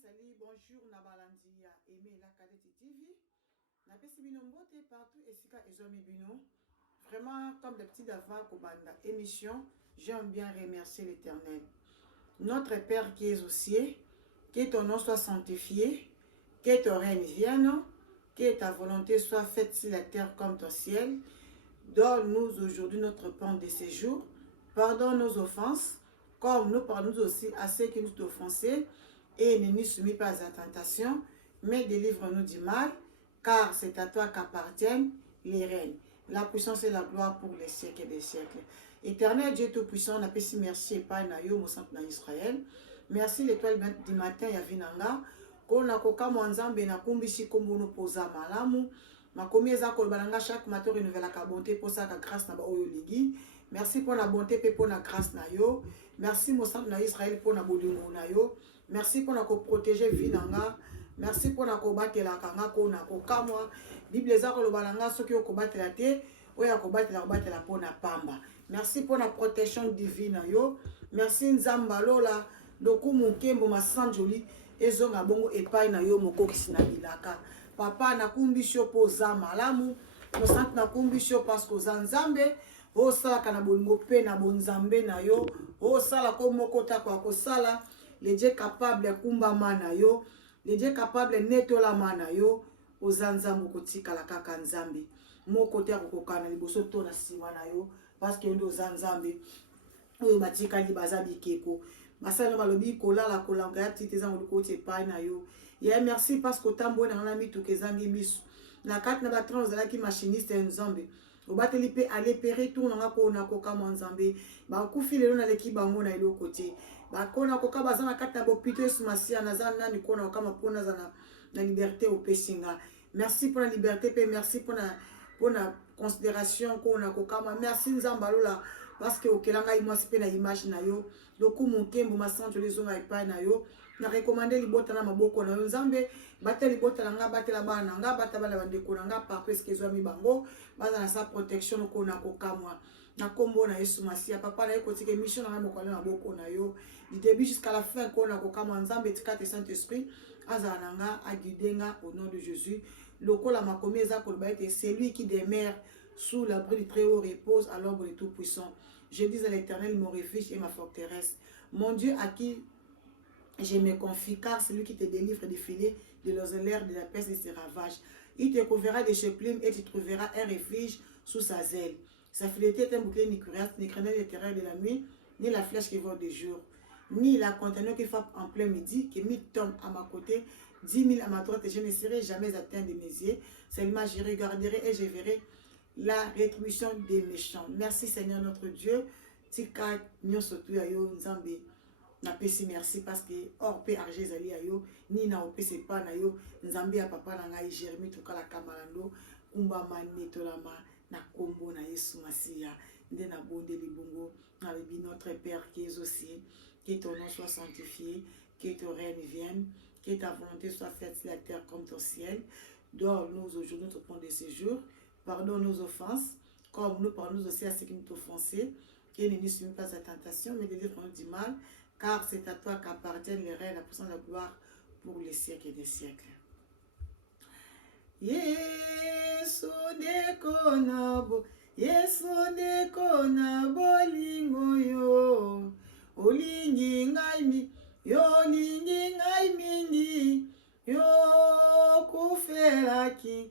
Salut, bonjour, Nabalandi, aimé la Kadeti TV. Na pesi bino mbote partout et sika ezomi bino. Vraiment, comme les petits d'avant, Kobanda émission, j'aime bien remercier l'Éternel. Notre Père qui est aux cieux, que ton nom soit sanctifié, que ton règne vienne, que ta volonté soit faite sur la terre comme ton ciel. Donne-nous aujourd'hui notre pain de ce jour. Pardonne nos offenses, comme nous pardonnons aussi à ceux qui nous ont offensés. Et ne nous soumets pas à la tentation, mais délivre-nous du mal, car c'est à toi qu'appartiennent les règnes, la puissance et la gloire pour les siècles et des siècles. Éternel Dieu Tout-Puissant, on appelle merci et pas na yo, mon centre dans Israël. Merci l'étoile du matin, Yavinanga. Qu'on a koka mwanzambe na kumbisi kombono poza malamu. Makomi eza kolbalanga chaque matin renouvelle la bonté pour ça, la grâce na ba oyo ligi. Merci pour la bonté et pour la grâce na yo. Merci mon centre dans Israël pour la bolingo na yo. Merci pour nous protéger vinanga. Merci pour nous combattre la kanga ko na ko kamwa. Bible za ko lobalanga soki ko combattre la te, oya combattre la pona pamba. Merci pour la protection divine yo. Merci nzamba lola doku mukembo masanjoli ezonga bongo epai na yo mokokisi na bilaka. Papa na kumbisho poza malamu. Mosante na kumbisho parce que zanzambe o sala kana bolingo pe na bonzambe na yo. O sala ko mokota kwa ko sala. Les dieux capables de kumba mana yo, les dieux capables de netola mana yo, ozanzambo kotika la kaka nzambe. Mo kote akokana liboso to na sima na yo, parce que ndo zanzambe. Oyo batika li bazabi keko. Masala balobi kola la kolanga ya tite zango kote pa na yo. Ya merci parce que tambo na ngana mitu kezangi misu. Na kat na ba trans la ki machiniste nzambe. Obateli pe aller pere tout na ko na koka nzambe. Ba kufile na leki bango na ilo kote. Bakona koka bazana kata bopito sumasia na zana ni kona kama pona zana na liberté au pesinga. Merci pour la liberté pe merci pour la considération kona kokama. Merci nzambalola parce que okelanga imwasi pe na image na yo. Loku mukembo masanjo lezonga epai na yo. Na recommander libota na maboko na yo nzambe bata libota na nga batela bana nga bata bala bandeko na nga par presque ezwa mi bango baza na sa protection kona kokamwa. Na kombo na Yesu Masia papa na ekotike mission na mokolo na boko na yo du début jusqu'à la fin kona kokama nzambe tikate Saint-Esprit azananga aguidenga au nom de Jésus lokola makomi eza koloba ete c'est lui qui demeure sous l'abri du Très-Haut repose à l'ombre du Tout-Puissant. Je dis à l'Éternel mon refuge et ma forteresse, mon Dieu à qui je me confie, car c'est lui qui te délivre des filets, de l'osellaire, de la peste et de ses ravages. Il te couvrira de ses plumes et tu trouveras un refuge sous sa zèle. Sa fidélité est un bouclier ni cuirasse, ni craindre les terreurs de la nuit, ni la flèche qui vole de jour, ni la conteneur qui frappe en plein midi, qui 1000 tombent à ma côté, 10 000 à ma droite, et je ne serai jamais atteint de mes yeux. Seulement je regarderai et je verrai la rétribution des méchants. Merci Seigneur notre Dieu. Tika nyosotu ayo nzambe. Na pesi merci parce que or pe argé zali ayo ni na opese pa na yo nzambe ya papa na ngai Jérémie tokala kamalando kumba manetolama na kombo na Yesu Masia nde na bonde libongo na lebi notre Père qui est aux cieux, que ton nom soit sanctifié, que ton règne vienne, que ta volonté soit faite sur la terre comme ton ciel. Donne-nous aujourd'hui notre pain de ce jour, pardonne nos offenses comme nous pardonnons aussi à ceux qui nous ont offensés, que ne nous soumets pas à la tentation mais délivre-nous du mal. Car c'est à toi qu'appartiennent les règnes, la puissance et la gloire pour les siècles et des siècles. Yesu deko nabo, Yesu deko nabo lingo yo, olingi ngai mi, yo lingi ngai mingi, yo kufelaki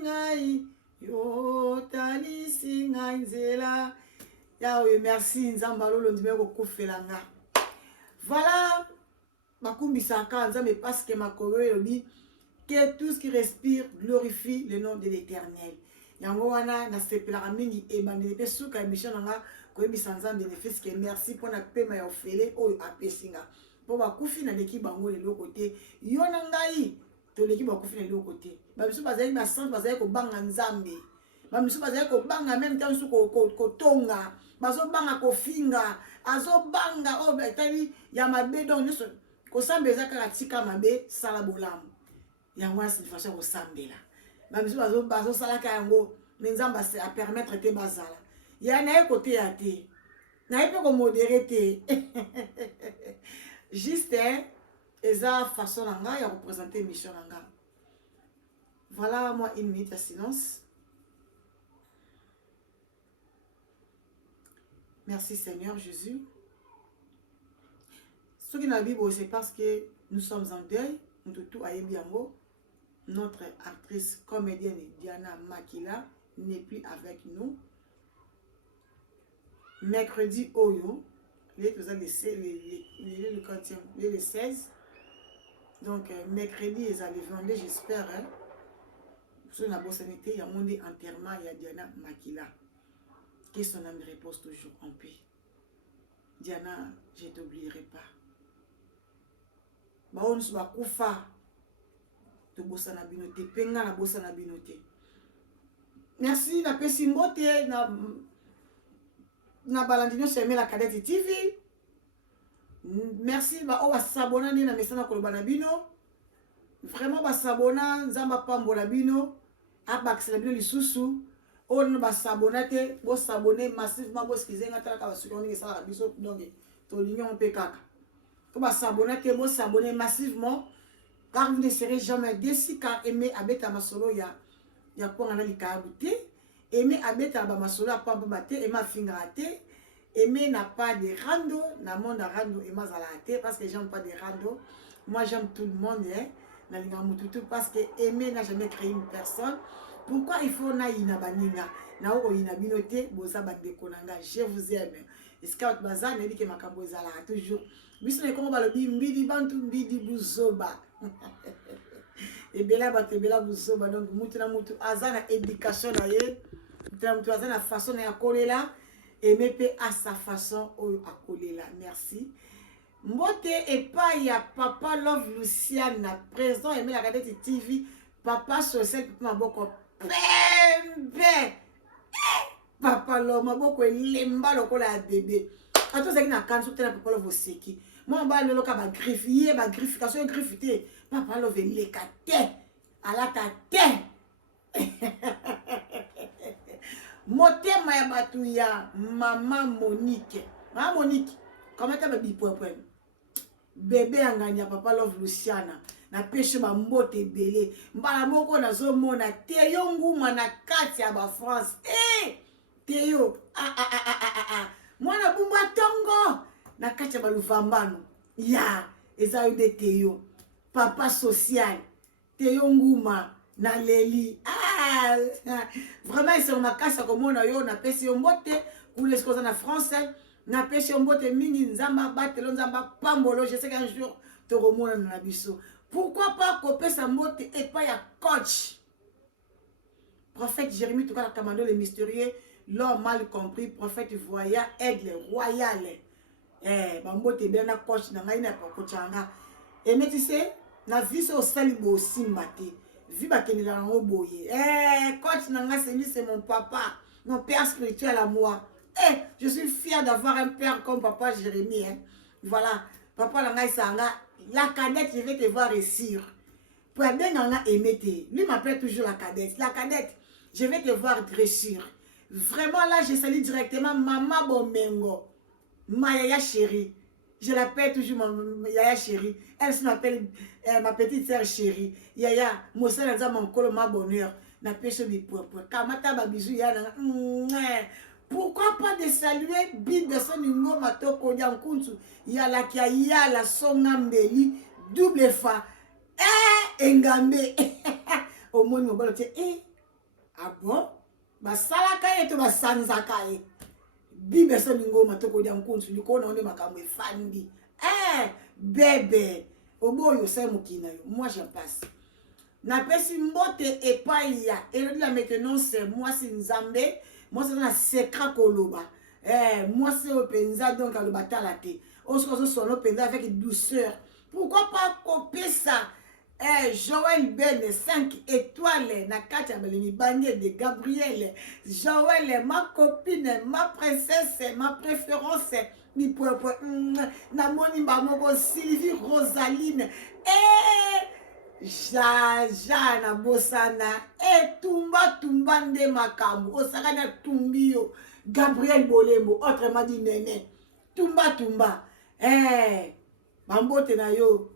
ngai, yo tanisi ngai nzela. Yahweh, merci, Nzambalo, l'ondimeko kofelanga. Voilà, ma kumbisaka, Nzambe, parce que ma kowe dit que tout ce qui respire glorifie le nom de l'Éternel. Yango wana, na sepela mingi, et bande de souka, mishananga, koebisa Nzambe, bénéfice, que merci pour na pema ya ofele, oyo apesinga. Pour ma kufi na leki bango le lo côté, yonangai, to leki ba kufi na lo côté. Ba biso bazali ba centre, bazali ko banga Nzambe. Ba biso bazali ko banga même temps su ko tonga. Bazo banga ko finga azo banga o betali ya mabe donc nyuso ko sambeza kaka tika mabe sala bolamu yango asi fasha ko sambela ba biso bazo sala ka yango nzamba se a permettre te bazala ya na côté ya te na ipe ko modérer te juste eza façon nanga ya représenter mission nanga. Voilà moi une minute de silence. Merci Seigneur Jésus. Ce qui est dans la Bible, c'est parce que nous sommes en deuil. Notre actrice comédienne Diana Makila n'est plus avec nous. Mercredi, Oyo, le 16. Donc, mercredi, ils allaient vendre, j'espère. Sur la bosse sanité, il y a mon enterrement, il y a Diana Makila. Que son âme repose toujours en paix. Diana, je ne t'oublierai pas. Baon suba kufa to bossa na binote penga na bossa na binote. Merci na pesi mbote na balandino cheme la Cadette TV. Merci ba o basabona ni na mesana koloba na bino. Vraiment basabona nzamba pambola bino abakisela bino lisusu o no basabona te bo sabone massivement bo skizenga tala ka basuki on ngesala biso donc to lignon pe kaka. Pour s'abonner, vous s'abonner massivement, car vous ne serez jamais déçus, car aimer abeta masolo ya pour en aller cabuté, aimer abeta masolo ya pas baté, aimer fingraté, aimer n'a pas de rando, n'a monde à rando et mazalate, parce que j'aime pas de rando. Moi j'aime tout le monde, na linga mututu, parce que aimer n'a jamais créé une personne. Pourquoi il faut na ina baninga, na o ina binoté, boza bandeko nanga, je vous aime. Scout Bazar me dit que ma camboza là toujours. Biso ne komba lobi mbidi bantu mbidi buzoba. Et bela bate bela buzoba donc mutu na mutu azana éducation na ye. Mutu na mutu azana façon na kolela et mepe à sa façon o akolela. Merci. Mbote et pas ya papa Love Luciana présent et me la Cadette TV papa social pour ma boko. Pembe. Papa Love ma boko lemba lokola bébé. Quand on sait qu'il a quand sur papa Love oseki. Moi, je vais ba griffier, ba griffication, griffité. Papa, le veut les cater. À la tête. Motema ya batuya, maman Monique. Maman Monique, comment tu as dit point? Bébé a gagné, papa Love Luciana. Na pêche ma mbote belé. Mbala moko na zo mona. Teyo nguma na kati ya ba France. Teyo. Moi na bumba tongo. Na kacha balufambano ya eza de Teyo papa social Teyo nguma na leli vraiment ils sont makasa komona yo na pesi yo mbote kule skoza na français na pesi yo mbote mingi nzamba batelo nzamba pambolo je sais qu'un jour to komona na biso pourquoi pas kopesa mbote et pas ya coach prophète Jérémie tout cas la commando le mystérieux l'homme mal compris prophète voyant aigle royal bambote bien na coach na ngai na kochanga et mais tu sais na vie so sali bo simbate vie ba kenela ngo boye coach na ngai c'est mon papa mon père spirituel à moi je suis fier d'avoir un père comme papa Jérémie voilà papa na ngai sanga la Cadette je vais te voir réussir pour bien on a aimé lui m'appelle toujours la Cadette je vais te voir réussir vraiment là je salue directement maman Bomengo ma yaya chérie, je l'appelle toujours ma yaya chérie. Elle se m'appelle ma petite sœur chérie. Yaya, mon sœur elle a mon colo ma bonheur. Na pêche mi pour kamata ba bisou ya na. Pourquoi pas de saluer Bible son ningo matoko nkunsu ya la kia ya la songa mbeli double fa. Engambe. Au moins mon bolo ah bon? Ba salaka yeto ba sanzaka ye. Bibe so ningo matoko dia nkunsu nikona one makambo efandi bébé oboyo sai mukina yo moi je passe na pesi mbote epai ya elodi la maintenant c'est moi si nzambe moi c'est na secret koloba moi c'est openza donc aloba tala te osko so penza avec douceur pourquoi pas copier ça Joël Ben 5 étoiles na kati ya balimi bande de Gabriel Joël ma copine ma princesse ma préférence mi popo na moni ba moko Sylvie Rosaline Jaja na bosana tumba nde makambo osaka na tumbio Gabriel Bolembo autrement dit nene tumba bambote na yo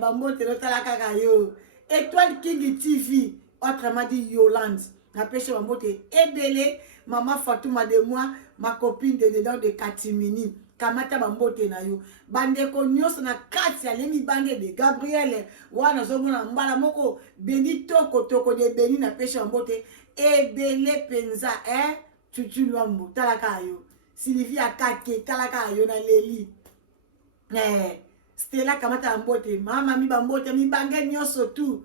bambote no tala kaka yo Étoile King TV autrement dit Yolande na pêche bambote ebele maman Fatouma de moi ma copine de dedans de Katimini kamata bambote na yo bandeko nyonso na kati ya lemi bange de Gabriel wana zomona mbala moko beni toko de beni na pêche bambote ebele penza Chuchu Lwambo talaka yo Sylvia Kake talaka yo na leli Stella kamata bambote mama mi bambote mi bange nyonso tu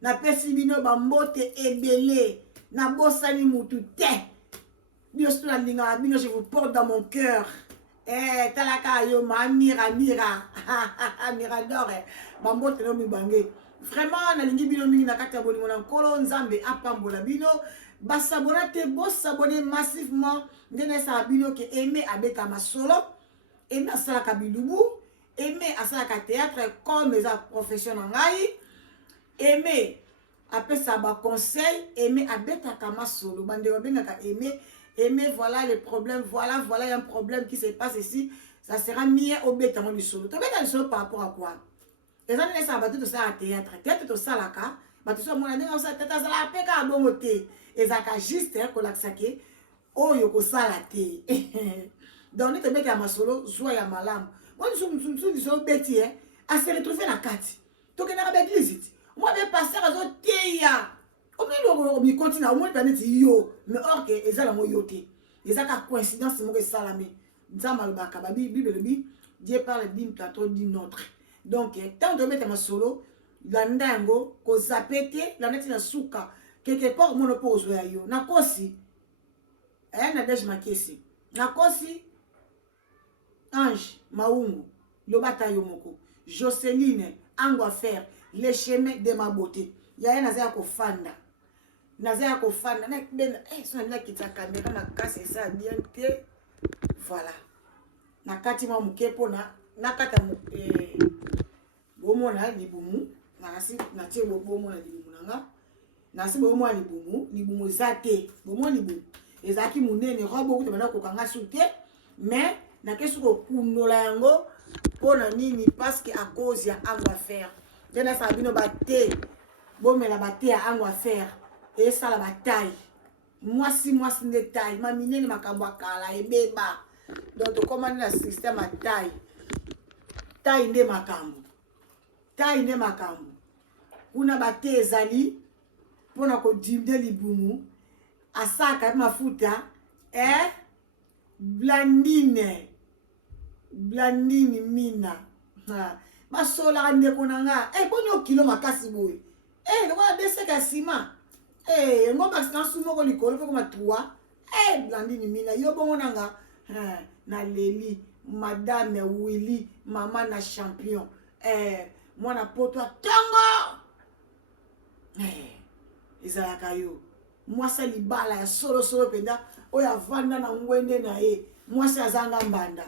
na pesi bino bambote ebele na bosani mutu te Dios la linga bino je vous porte dans mon cœur talaka yo ma mira mirador bambote no mi bange vraiment na lingi bino mingi na kati ya bolingo na nkolo nzambe apambola bino basabona te bosabone massivement ndene sa bino ke aimé abeta masolo aimé asalaka bilubu aimé asalaka théâtre comme les profession na ngai aimé apesa ba conseil aimé abetaka masolo bande babengaka aimé voilà le problème voilà il y a un problème qui se passe ici ça sera mieux au bêta mon solo to bêta solo par rapport à quoi les gens ne savent pas tout ça à théâtre to salaka ba to so mona ndenge ça tata sala peka bongo te ezaka juste ko laksake oyo ko sala te donc to bêta masolo joie ya malamu moi nous sommes bêti à se retrouver na kati to kenaka ba église moi be passer azo teya o mi continue au moins planeti yo mais or que ezala mo yote ezaka coïncidence mo ke salame nzamba lobaka ba bible bi Dieu parle d'une plateau d'une autre donc tant de mettre ma solo la ndango ko zapete la neti na suka quelque part mo no pozo ya yo na kosi na deje makesi na kosi Ange Maungu lobata yo moko Jocelyne angwa faire les chemins de ma beauté ya nazaya ko fanda na ben son na kita caméra makasi ça bien te voilà na kati ma mukepo na kata bomo na libumu na kasi na tie bomo na libumu nanga na si bomo na libumu zate bomo libumu ezaki munene robo kuta bana ko kanga sute mais na kesu ko kunola yango pona nini parce que à cause ya angwa faire tena sabino batte bomela batte ya angwa faire et ça la bataille moi si ne taille ma minene makambo akala ebeba donc to comment na système à taille nde makambo kuna batte ezali pona ko dimde libumu asaka mafuta blandine mina basola ndeko nanga bonyo kilo makasi boy lokola deseka sima ngo accident sumo likolo pe koma 3 blandine mina yo bongo nanga na leli madame Willy mama na champion mwana poto tongo ezalaka yo mwasa libala ya solo penda oya vanda na ngwende na ye mwasa azanga mbanda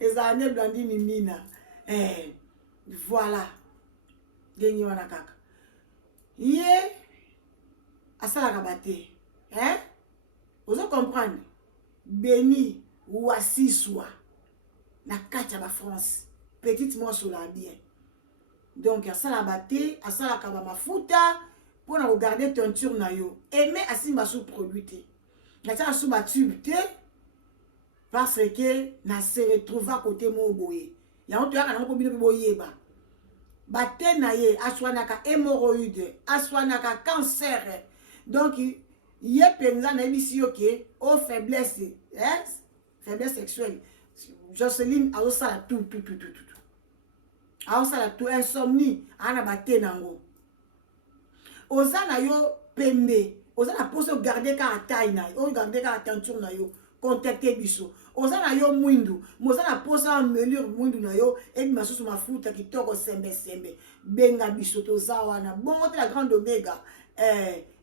ezane blandine mina voilà gengi wana kaka ye asalaka bate ozo comprendre Béni ou Assiswa na kati ya ba France petite moi sur la bien donc asala bate asala ka ba mafuta pour na regarder teinture na yo aimer asimba sous produit te na tia sous ba tube te parce que na se retrouve à côté mo boye ya on to ya na ko bino boyeba bate na ye aswanaka hémorroïde aswanaka cancer donc ye penza na ebisi yo ke o faiblesse faiblesse sexuelle Jocelyne a osala tout a osala tout insomnie ana bate nango oza na yo pembe oza na pose garder ka taille na yo garder ka teinture na yo contacter biso oza na yo mwindu moza na pose amelure mwindu na yo ebi masusu mafuta kitoko sembe benga biso toza wana bongo te la grande omega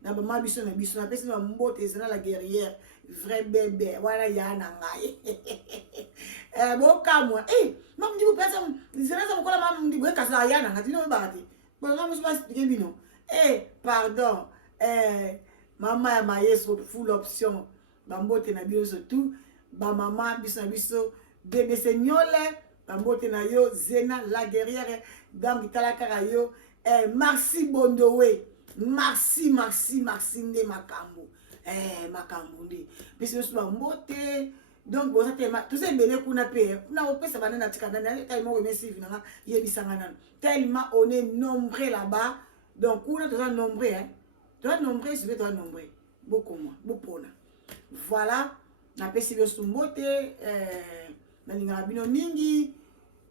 na mama biso na pesi na mbote ezana la guerrière vrai bébé wana ya na ngai bokamwa mam ndi bopesa zinaza mokola mam ndi boekasa ya na ngati no bati bonga musu basike bino pardon mama ya maestro full option bambote na biso tout ba mama biso na biso bébé senyole Bambote na yo Zena la guerrière dans Talakara yo Maxi Bondowe Maxi nde makambo makambo nde biso so bambote donc boza tellement tout ça belé kuna pe na opesa banana tikana na tellement merci vinanga yebisanga nan tellement on est nombreux là-bas donc kuna tu as nombreux hein tu as nombreux je vais toi nombreux beaucoup moins beaucoup voilà na pesi biso mbote na linga bino mingi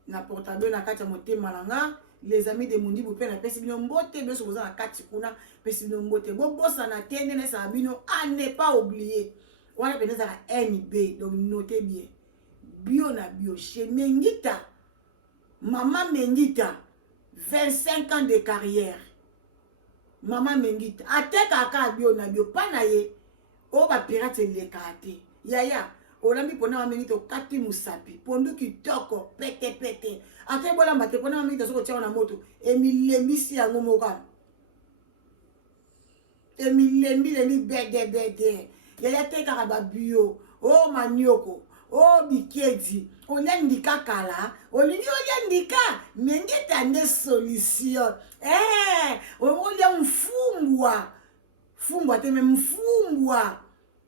na portable na kati ya motema nanga les amis de Mundi Boupe na pesi bino mbote biso boza na kati kuna pesi bino mbote bo bossa na tende na sa bino à ne pas oublier wana peneza ka NB donc notez bien bio na bio chez Mengita maman Mengita 25 ans de carrière maman Mengita ateka ka bio na bio pana ye o ba pirate le kate yaya olambi pona wa Mengita kati musapi pondu kitoko pete ate bola mate pona wa Mengita soko tia na moto emilembisi yango moka emilembi bede yaya teka ba bio o manioko o bikedi olendika kala olingi olendika Mengita nde solution olia mfumbwa teme mfumbwa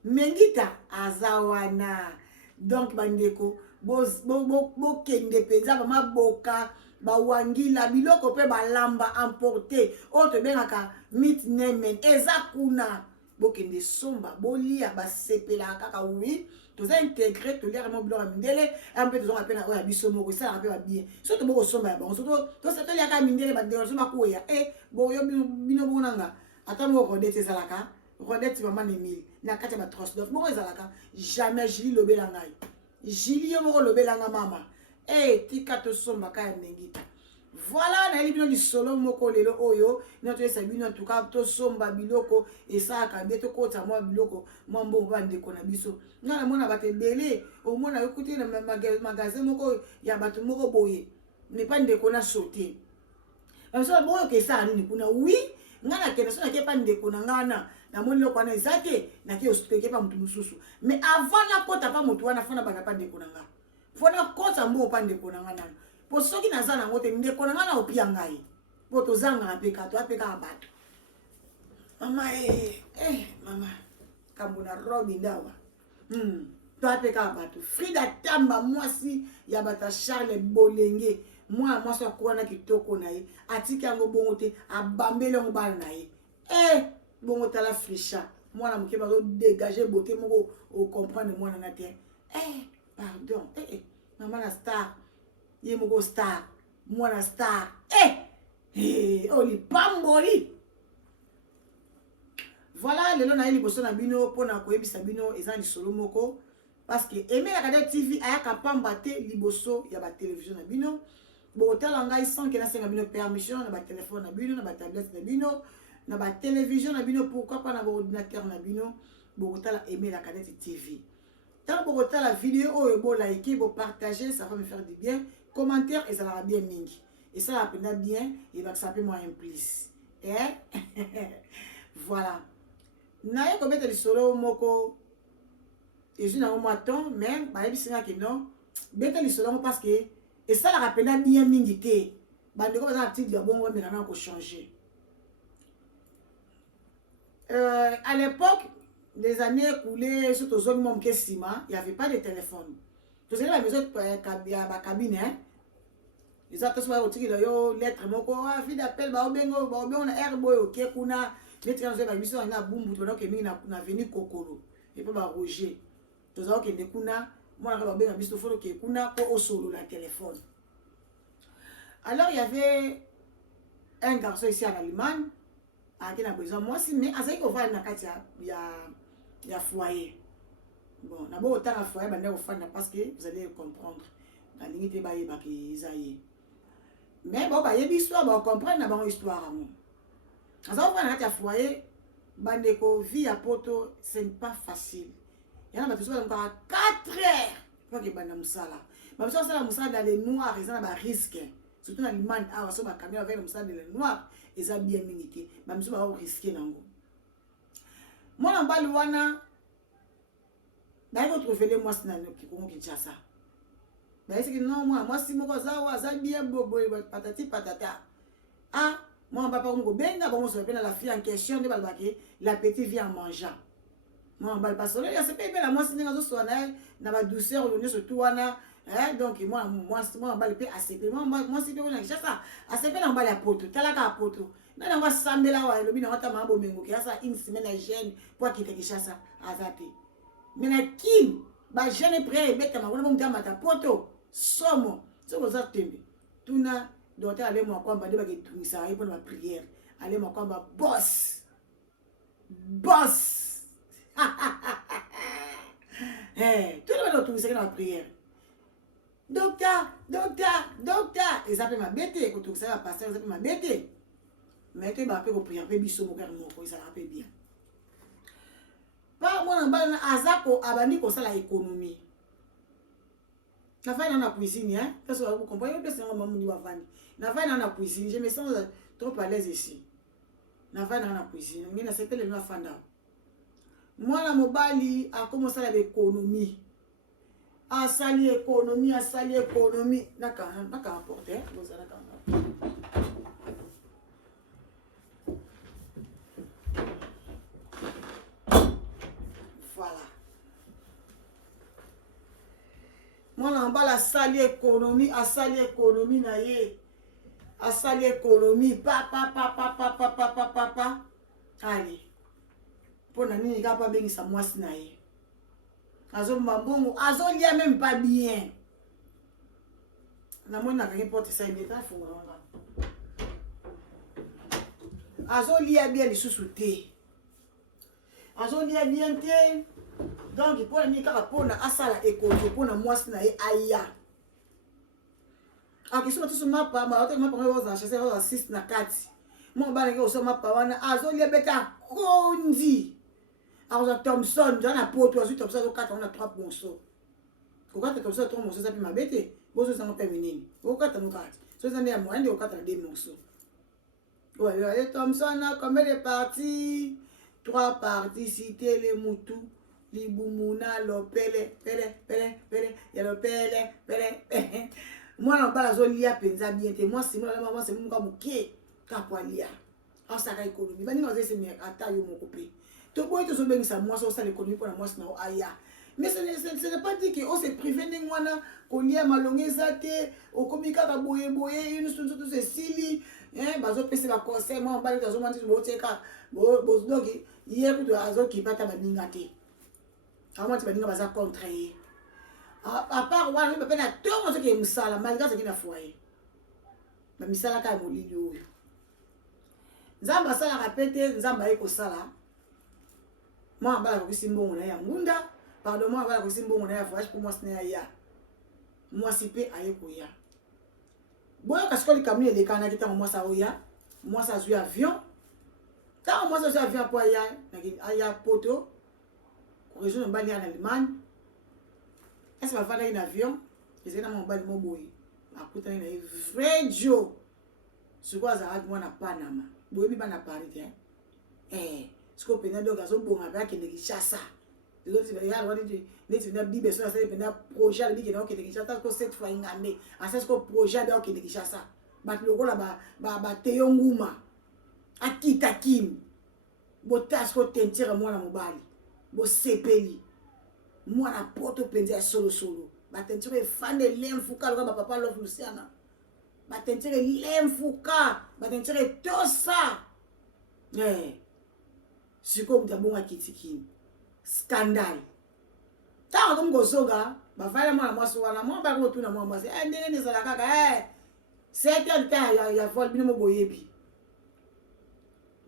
Mengita azawana donc bandeko bo kende penza ba maboka ba wangila biloko pe balamba emporter autre bengaka meat nemen eza kuna bokende somba bolia basepela kaka oui tous intégré to l'air mon blanc mindele un peu tous appelle na biso moko ça rappelle ba bien surtout boko somba ya bon surtout to ça to lia ka mindele ba de so makoya boyo bino bonanga ata moko dete salaka rodette maman Emile na kati ba trosdof moko ezalaka jamais Julie lobela ngai Julie moko lobela nga mama tika to somba ka ya Mengita voilà na libino li solo moko lelo oyo na to esa bino en tout cas to somba biloko esa ka beto kota mo biloko mo mbongo bandeko na biso na mona batebele o mona écouter na magasin moko ya bato moko boye ne pas ndeko na sauter parce que boyo ke sa nini kuna oui ngana kena so na ke pa ndeko na ngana na moni lokwa na ezate na ke ospeke pa mutu mususu mais avant na kota pa mutu wana fona bana pa ndeko na ngana fona kota mbo pa ndeko na ngana po soki naza nango te ndeko na ngana opia ngai po tozanga apeka to apeka bato mama mama kambona robi ndawa to apeka bato Frida Tamba mwasi ya bata Charles Bolenge mwasi akwana kitoko na ye atiki yango bongo te abambele ngo bana na ye bongo tala frisha mwana moke bazo dégager beauté moko o comprendre mwana na te pardon maman la star ye moko star mwana star oli pamboli voilà lelo na ye liboso na bino pona koyebisa bino eza lisolo moko parce que Aimé Lakade TV ayaka pamba te liboso ya ba télévision na bino botala ngai sans que na senga bino permission na ba téléphone na bino na ba tablette na bino na ba télévision na bino pourquoi pas na ba ordinateur na bino botala Aimé Lakade TV tant botala la vidéo oyo bo liker bo partager ça va me faire du bien commentaire et ça va bien mingi et ça va bien et va ça peut moi un plus voilà na ye ko mettre le solo moko et je n'ai pas temps mais ba yebisinga que non beta le solo parce que et ça la rappelle bien mingi te bandeko za petit dia bongo mais na ko changer à l'époque les années écoulées surtout zone mom kesima il y avait pas de téléphone tous les la maison ba cabine les autres soient au tiki yo lettre moko fi d'appel ba obengo na airboy OK kuna lettre na ba biso na bumbu to donc mingi na venu kokoro et pas ba Roger tous ça que kuna moi na ba benga biso folo ke kuna ko osolo la téléphone. Alors il y avait un garçon ici en Allemagne qui a besoin moi si mais azai ko va na kati ya foyer. Bon, na bo autant à foyer bande ko fana parce que vous allez comprendre la limite ba yeba ki isaye. Mais bon ba yebi histoire ba comprendre na ba histoire amu. Azai ko na kati ya foyer bande ko vie à poto c'est pas facile. Il y a des gens qui ont 4 heures pour que bande musala. Ba so sala musala dans les noirs, ils ont ba risque. Surtout dans l'Allemagne, ah so ba caméra avec musala dans les noirs, ils ont bien minité. Ba so ba risquer nango. Moi na bali wana ba ko trouver les mois na ki ko Kinshasa. bah c'est que non moi si moko za bien bobo patati patata ah moi papa on benga bon se rappelle la fille en question de balbaki la petite vient en mangeant moi on va pas solo c'est pas belle moi c'est nga zo soana na ba douceur on surtout wana donc moi on va le payer assez moi c'est pas on a ça assez bien on va la poto talaka poto na nga sambela wa lobi na wata mambo mengo kiasa une semaine à gêne pour quitter Kinshasa azate mais na kim ba jeune prêt beta ma wona mta mata poto somo soko za tembe tuna docteur ale mo kwamba de ba ketungisa ipo na prière ale mo kwamba boss tout le monde tout ça na prière docteur et ça peut m'embêter quand tout ça va passer ça peut m'embêter mais que ba peut prière pe biso mo mo ko ça va bien pas moi na azako abani ko sala économie na fa na cuisine hein parce que vous comprenez que c'est un maman ni bavani na fa na cuisine je me sens trop à l'aise ici na fa na cuisine ngina sepele na fanda moi na mobali a commencé à l'économie asali économie naka apporter vous allez voilà moi na mbala asali économie na ye asali économie papa allez pona nini ka pa bengisa mwasi na ye azo mbongo azo lia même pas bien na mona ka porte ça imeta funga nga azo lia bien lisusu te azo lia bien te donc pona nini ka pona asala économie pona mwasi na ye aya akisoma tusu mapa ma hotel mapa ngo za chase ngo 6 na 4 mo bana ngo so mapa wana azo lia beta kondi alors Thompson dans poto azu Thompson zo 4 on a 3 bonso ko kata Thompson 3 bonso ça peut m'embêter bozo ça no féminine ko kata no kata so ça n'est moins de ko kata des morceaux ouais Thompson a combien de parties 3 parties citer les mutu libumuna lopele pele ya lopele moi na bala zo lia penza bien te moi c'est moi c'est mon ka muke ka poalia en ça ka économie bani ngazé c'est mais ata yo mon copé to boy to so bengisa moi so ça l'économie pour la moi na aya mais ce n'est pas dit que on se privé ndenge wana ko lia malongeza te o komika ka boye une tout c'est sili bazo pese ba conseil moi bali to so mandi bo teka bo donc hier to azo ki pata baninga te avant tu baninga baza contraire à part wana on peut na tongo ce qui musala malgré ce qui na foyer ba misala ka molili oyo nzamba sala rapete nzamba eko sala moi bala ko simbongo na ya ngunda pardon moi bala ko simbongo na ya voyage pour moi ce n'est ya moi sipe ayeko ya boyo kaskoli kamni le kana kita moi ça oya moi ça zu avion ta moi ça zu avion pour ya na aya poto ko région mbali en Allemagne est-ce que va faire un avion les na mon bali mo boyi akuta na vrai Joe ce quoi ça moi na Panama boyi bi bana Paris ce qu'on peut donc à son bon avec qui Kinshasa les autres il y a droit de les na bibe so ça pendant projet le bi na qui Kinshasa ko cette fois ngame à ce que projet donc qui Kinshasa bat loko la ba teyonguma akita kim botas ko tentire moi na mobali bo sepeli moi na poto penza solo ba tentire fane lemfuka lo ba papa lo Luciana ba tentire lemfuka ba tentire tosa siko mtabonga kitiki scandale ta comme gosoga ba fala mwana mwaso wana mwa ba ko tuna mwa mwase ndenge ne sala kaka c'est quelqu'un ya vol bino mo boyebi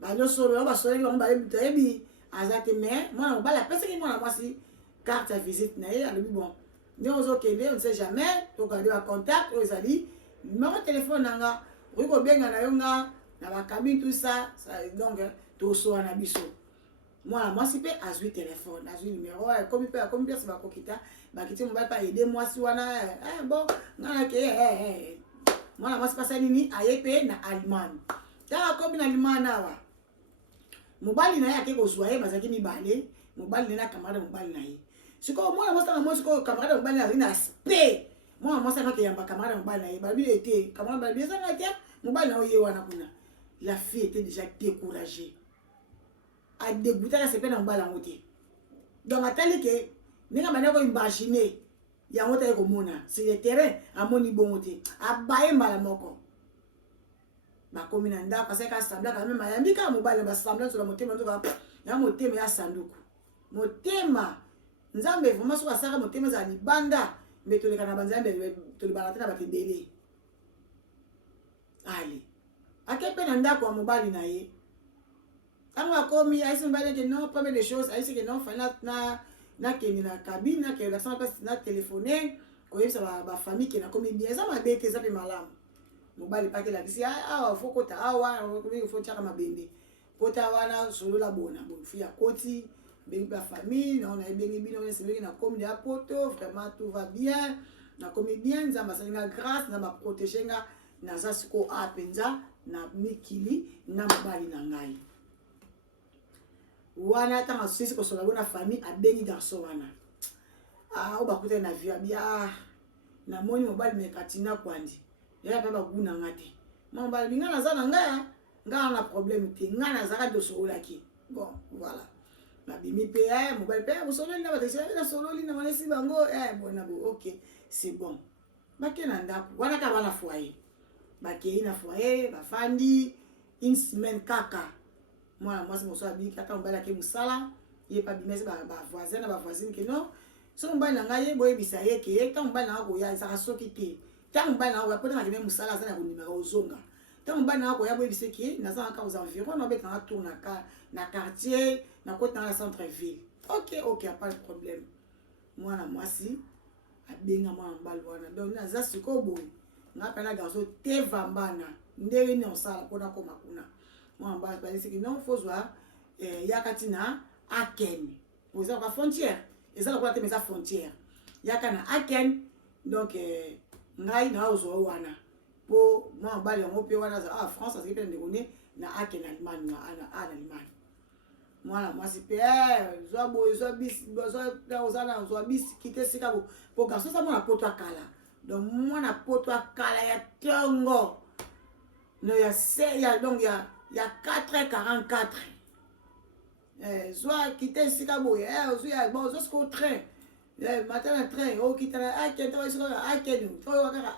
ba no solo ba solo ngo ba yebi azate mais mwana ba la pesa ki mwana mwasi carte à visite na ye alobi bon ne ozo kende on ne sait jamais to ka de contact o ezali numéro téléphone nanga riko benga na yonga na ba kabine tout ça donc to so na biso moi si pe azui téléphone azui numéro comme bien ça va kokita ba kiti mo ba aider moi si wana bon ngana ke moi si pasa nini ayepe na Allemagne ta comme na Allemagne wa mobali na yake ko soye bazaki mibale mobali na camarade mobali na ye siko moi siko camarade mobali na spe Moi ça que yamba camarade mbana e babi était camarade babi ça na tia mbana oye wana kuna. La fille était déjà découragée. A dégoûté la sepena mbala ngote. Donc atali que ninga mane ko imaginer ya ngota ko mona sur le terrain amoni bongote abaye mbala moko. Ba komina nda parce que assemblée quand même ayambi ka mbala ba assemblée sur la motema nzoka ya motema ya sanduku. Motema nzambe vraiment so asaka motema za libanda mais to le kana banzambe to le balata na batendele. Ali. Akepe na ndako mobali na ye. Quand on a commis, il que non, pas des choses, il que non, na keni na cabine, na que la personne na téléphoner, quand ça va famille qui na commis bien, ça m'a bête ça fait malamu. Mobali pas que la disi faut que ta il faut tirer ma bende. Kota wana solo la bona, bon fille koti, ben la famille, on a bien bien on est na commis des poto, vraiment tout va bien. Na commis bien, ça m'a salinga grâce, na m'a protéger na za siko apenza na mikili na mobali na ngai. Wana tanga sisi ko sola bona famille abeni garçon wana obakuta na vie bia na moni mobali mekatina kwandi ya pa baguna ngate mobali binga na zana ngaya ngana na problème te ngana zaka do sola ki bon voilà na bimi pe mobali pe solo na batesha na solo na wanesi bango bona bo OK c'est bon bakena ndako wana ka bana foyer bakei na foyer bafandi une semaine kaka. Moi c'est mon soeur bi kaka mbala ke musala ye pa bimese ba voisin na ba voisine ke non so mbala ngaye boye bisaye ke ta mbala ko ya sa soki te ta mbala ko pota na musala za na ko nimero ozonga ta mbala ko ya boye biseki na za ka aux environs na beta na tourna ka na quartier na côté dans la centre ville. OK pas de problème. Moi na mwasi abenga mwa mbala wana donc na za siko boye na pa na garçon te vambana ndenge ni osala pona ko makuna. Moi bah c'est que non faut voir yakatina aken vous avez la frontière et ça la quoi frontière yakana aken donc ngai na ozo wana po moi ba le ngope wana France c'est peine de connaître na aken Allemagne na Allemagne moi c'est père zo bis quitter sika pour garçon ça moi poto akala donc moi na poto akala ya tongo no ya donc il y a 4h44. Soit quitter Sikabo, bon, jusqu'au train. Matin, le train, oh, quitter Aken,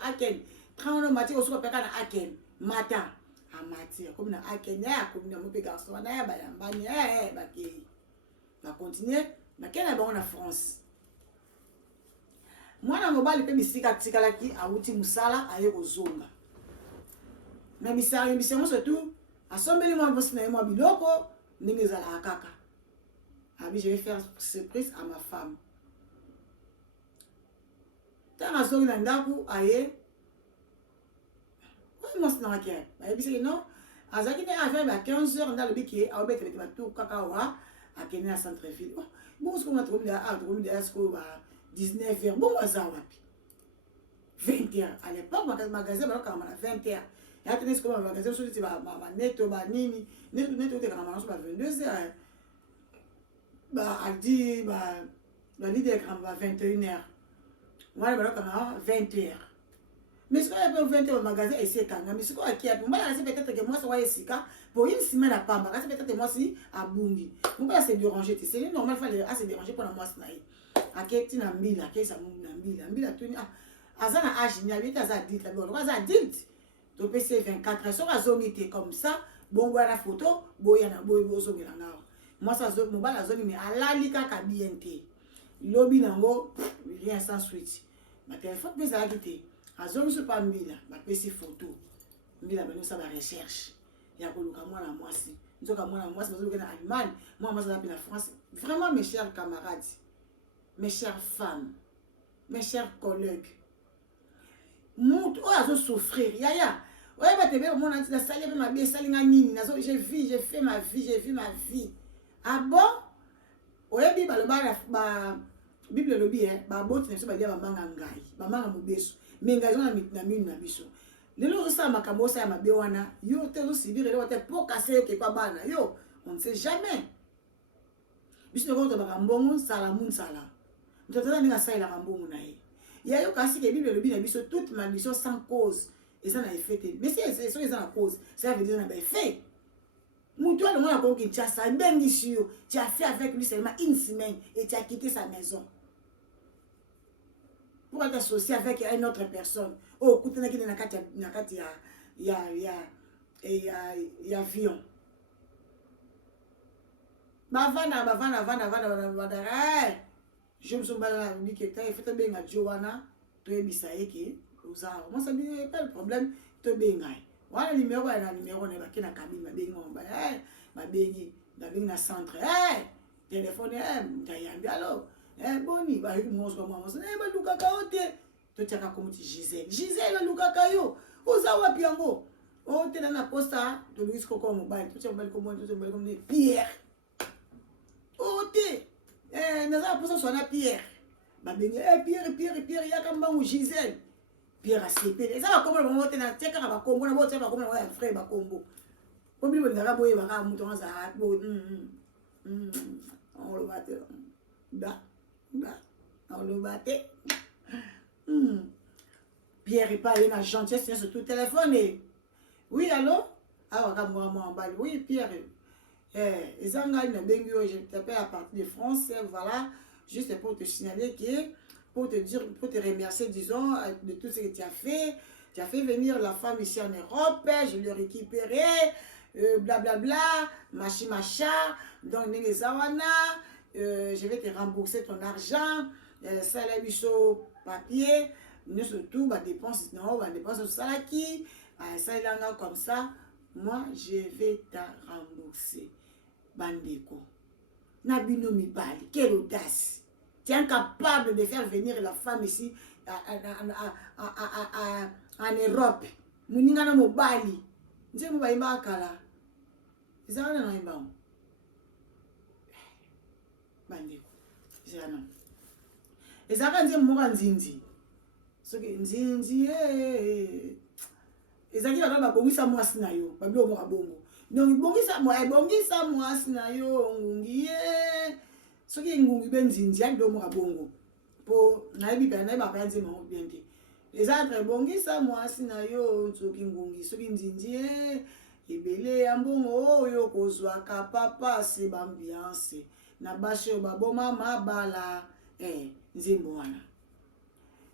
Aken, 30 matin, au soir, Aken, matin. À matin, comme na Aken, comme na Mopé Garçon, va continuer, mais quelle est bonne France? Moi, na mobile, peut me Tikalaki, à Outi Moussala, à Yerozonga. Mais mission surtout. Assemblée moi boss na moi biloko ndenge za la kaka. Abi je vais faire surprise à ma femme. Tana so na ndaku aye. Ouais moi c'est na kia. Ba bisi non. Azaki na affaire ba 15h dans le biki a obete ba tout kaka wa a kenya centre ville. Bon ce qu'on a trouvé là, trouvé là ce ko ba 19h. Bon ça wapi. 20h à l'époque magasin ba ka mala 20h. Ya tennis comme magasin so ti ba neto ba nini neto te kana manaso ba 22h ba adi ba l'idée quand va 21h moi ba kana 20h mais ce qu'on a pour 20h au magasin et c'est quand mais ce qu'on a qui a pour moi c'est peut-être que moi ça va esika pour une semaine à pas c'est peut-être moi si à bungi on va se déranger c'est normal fallait se déranger pour la mois naï aketi na mbila akesa na mbila tuni azana âge ni habite aza dit la bon aza dit to PC 24 so azongite comme ça bon voilà photo boyana boyo so ngela ngawo moi ça zo mobala zoni mais alali kaka BNT lobi nango rien sans switch ma téléphone mais ça agité azongi so pa mbila ba PC photo mbila ba ça ba recherche ya koluka mwana mwasi nzoka mwana mwasi bazo na Allemagne moi ça na France vraiment mes chers camarades mes chères femmes mes chers collègues mutu azo souffrir yaya ouais bah t'es bien mon anti la salle ma bien salinga nini nazo j'ai fait ma vie ah bon ouais bi ba ba bible lobi ba boti na so ba dia ba manga ngai ba manga mobeso mais ngai zo na minu na biso lelo zo sa makambo sa ya mabe wana yo te zo sibire le wate pour casser yo ke pa bana yo on ne sait jamais biso ko to ba mbongo sala mun sala mtotala ninga saila mbongo na ye Il y a eu aussi que Bible le bien biso toute malédiction sans cause et ça n'a effet. Mais si c'est ça la cause, ça veut dire ça n'a pas effet. Toi, le monde a compris que tu as ça, ben ici, tu as fait avec lui seulement une semaine et tu as quitté sa maison. Pour t'associer avec une autre personne. Oh, écoute, il y a avion. Je me suis dit que tu as fait bien à Joanna, tu es bisaïki, moi ça ne pas le problème, tu es bien. Voilà le numéro, on est baqué dans la cabine, ma béni, dans centre, téléphone, alors, boni, bah, moi, Luka Kaote, tu as comme Gisèle, Luka Kayo, Ozawa Piango, oh, tu es dans la posta, tu Louis Coco Mobile, tu as comme Pierre, oh, tu dans la posta, sur la Pierre, ma béni, Pierre, il y a comme Gisèle. Pierre a séparé. Ça va comme le moment où tu as un Combo, tu as comme un frère Combo. Comme il y a un boy, il y a un mouton, on le battait. On le battait. Pierre est pas allé dans la gentillesse sur tout téléphone. Oui, allô? Ah, oui, Pierre. Les Anglais, je t'appelle à partir de France, voilà, juste pour te signaler que. Pour te dire, pour te remercier, disons, de tout ce que tu as fait. Tu as fait venir la femme ici en Europe, je l'ai récupérée, blablabla, macha, donc je vais te rembourser ton argent, ça l'a mis sur papier, nous surtout, ma dépense, non, ma dépense sur ça qui, ça il a comme ça, moi je vais te rembourser. Bandeko, Nabino Mibali, quelle audace! Tu es incapable de faire venir la femme ici en Europe. Muningana mobali. Nje mobali bakala. Izana na imba. Bandeko. Izana. Ezaka nje moka nzinzi. Soki nzinzi ezaki bana babongisa mwasi na yo. Babilo moka bongo. Donc bongisa mwasi na yo ngungi soki ngungi benzinzi ya ndo moka bongo. Po nayebi pe nayebi pa nzema mo bien te. Les autres bongisa mwasi na yo soki ngungi soki nzinzi ebele ya mbongo oyo kozwaka papa se bambiance na bashe baboma mabala nzembo wana.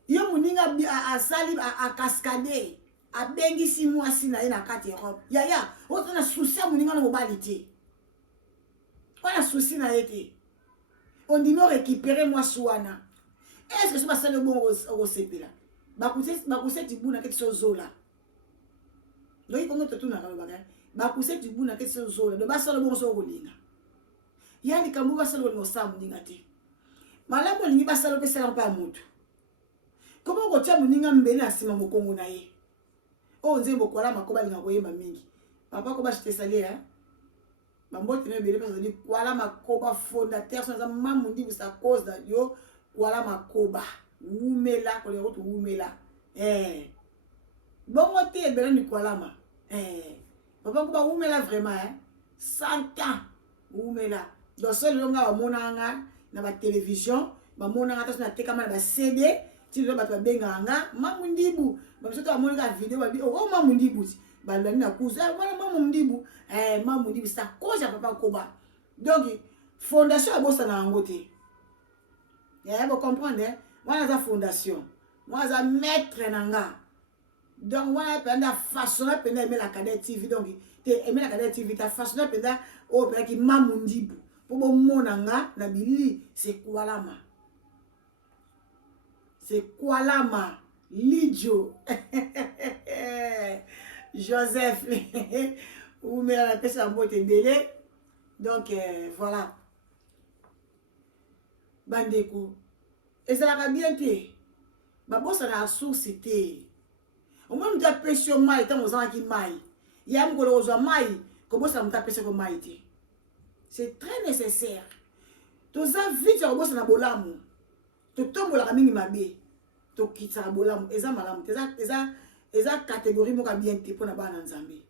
Yo muninga asali a cascade abengisi mwasi na ye na kati Europe. Ya otana souci muninga na mobali te. Wana souci na ye te. On dit me récupérer mwasi wana. Est-ce que c'est pas ça le bon au sepela? Bakuse tibuna keti sozola. Loyi kongo totuna kalobaka. Bakuse tibuna keti sozola. Do basalo bon so kolinga. Yani kambu basalo ngo samu ninga te. Malamu lingi basalo pesa pa mutu. Comment ko tia muninga mbele asima mokongo na ye. O nzembo kola makoba linga koyemba mingi. Papa ko ba chitesalia. Bambote ne bele pesa di kwala makoba fondateur sans mamundi sa cause da yo kwala makoba. Umela ko le roto umela bongo te bela ni kwalama papa ko ba umela vraiment 100 ans umela do seul longa ba monanga na ba télévision ba monanga ta na teka ma ba CD ti lo ba benga nga mamundibu ba biso ta monanga vidéo ba bi o mamundibu ba lani na kuza mwana mamundibu mamundibu sa koja papa ko ba donc fondation abosa na ngote vous comprenez? Moi, j'ai fondation. Moi, j'ai maître nanga. Donc, moi, j'ai façon de aimer la Cadet TV. Donc, tu aimes la Cadet TV. Tu as façon de aimer qui mamundibu. Pour mon nanga, nabili, c'est quoi la main? C'est quoi la main? Lidjo. Joseph. Vous me la pêche en botte délai. Donc, voilà. Bandeko. Et ça va bien te. Babo ça na source te. Au moins m'ta pression mai tant aux gens qui mai. Ya m'ko zo mai, comment ça m'ta pression comme mai te. C'est très nécessaire. To za vite ya bossa na bolamu. To tombola mingi mabe. To kitsa bolamu eza malamu. Eza catégorie moka bien te pona bana nzambe.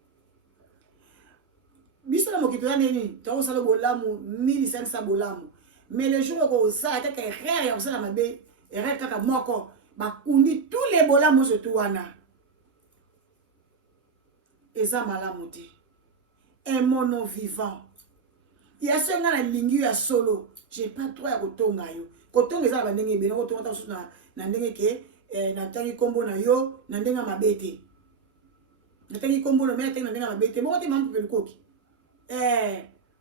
Biso na mokito nini? To sala bolamu 1500 bolamu. Mais le jour où ça a été erreur, ça m'a bé erreur kaka moko. bakundi tous les bolamu surtout wana eza malamu te. Un mono vivant ya senga na lingi ya solo j'ai pas droit ya kotonga yo kotonga eza na bandenge ebele kotonga ta susu na ndenge ke na tangi kombo na yo na ndenge mabete na tangi kombo na mena tangi na ndenge mabete bon te mampu pelikoki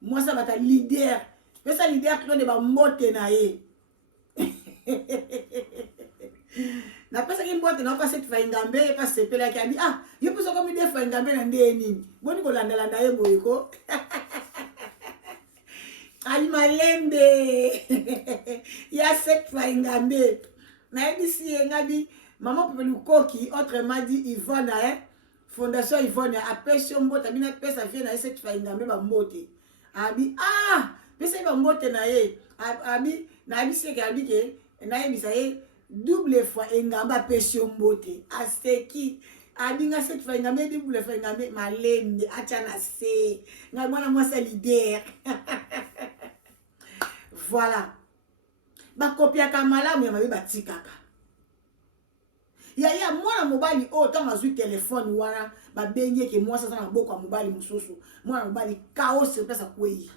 moi ça bata leader mais ça leader qui de ba mbote na ye na pesa ki mbote na pasa tfa ngambe pa sepela ki abi ah yo pesa ko mi defa ngambe na ndenge nini boni ko landa landa ye boyeko ali malembe ya setfa ngambe na ebisi ngabi maman pelukoki autrement dit Yvonne fondation Yvonne apesho mbote bina pesa vie na setfa ngambe ba mbote abi ah pesa ba mbote na ye abi na ebisi ke abi ke na ebisa ye double fois engamba pesho mbote aseki adinga cette fois engamba double fois engamba malembe achana se nga mwana mwasa leader voilà ba kopia kamalamu ya mabe batikaka ya mwana mobali o tanga zu téléphone wana ba benye ke mwasa sana boko mobali mususu mwana mobali chaos pesa kwei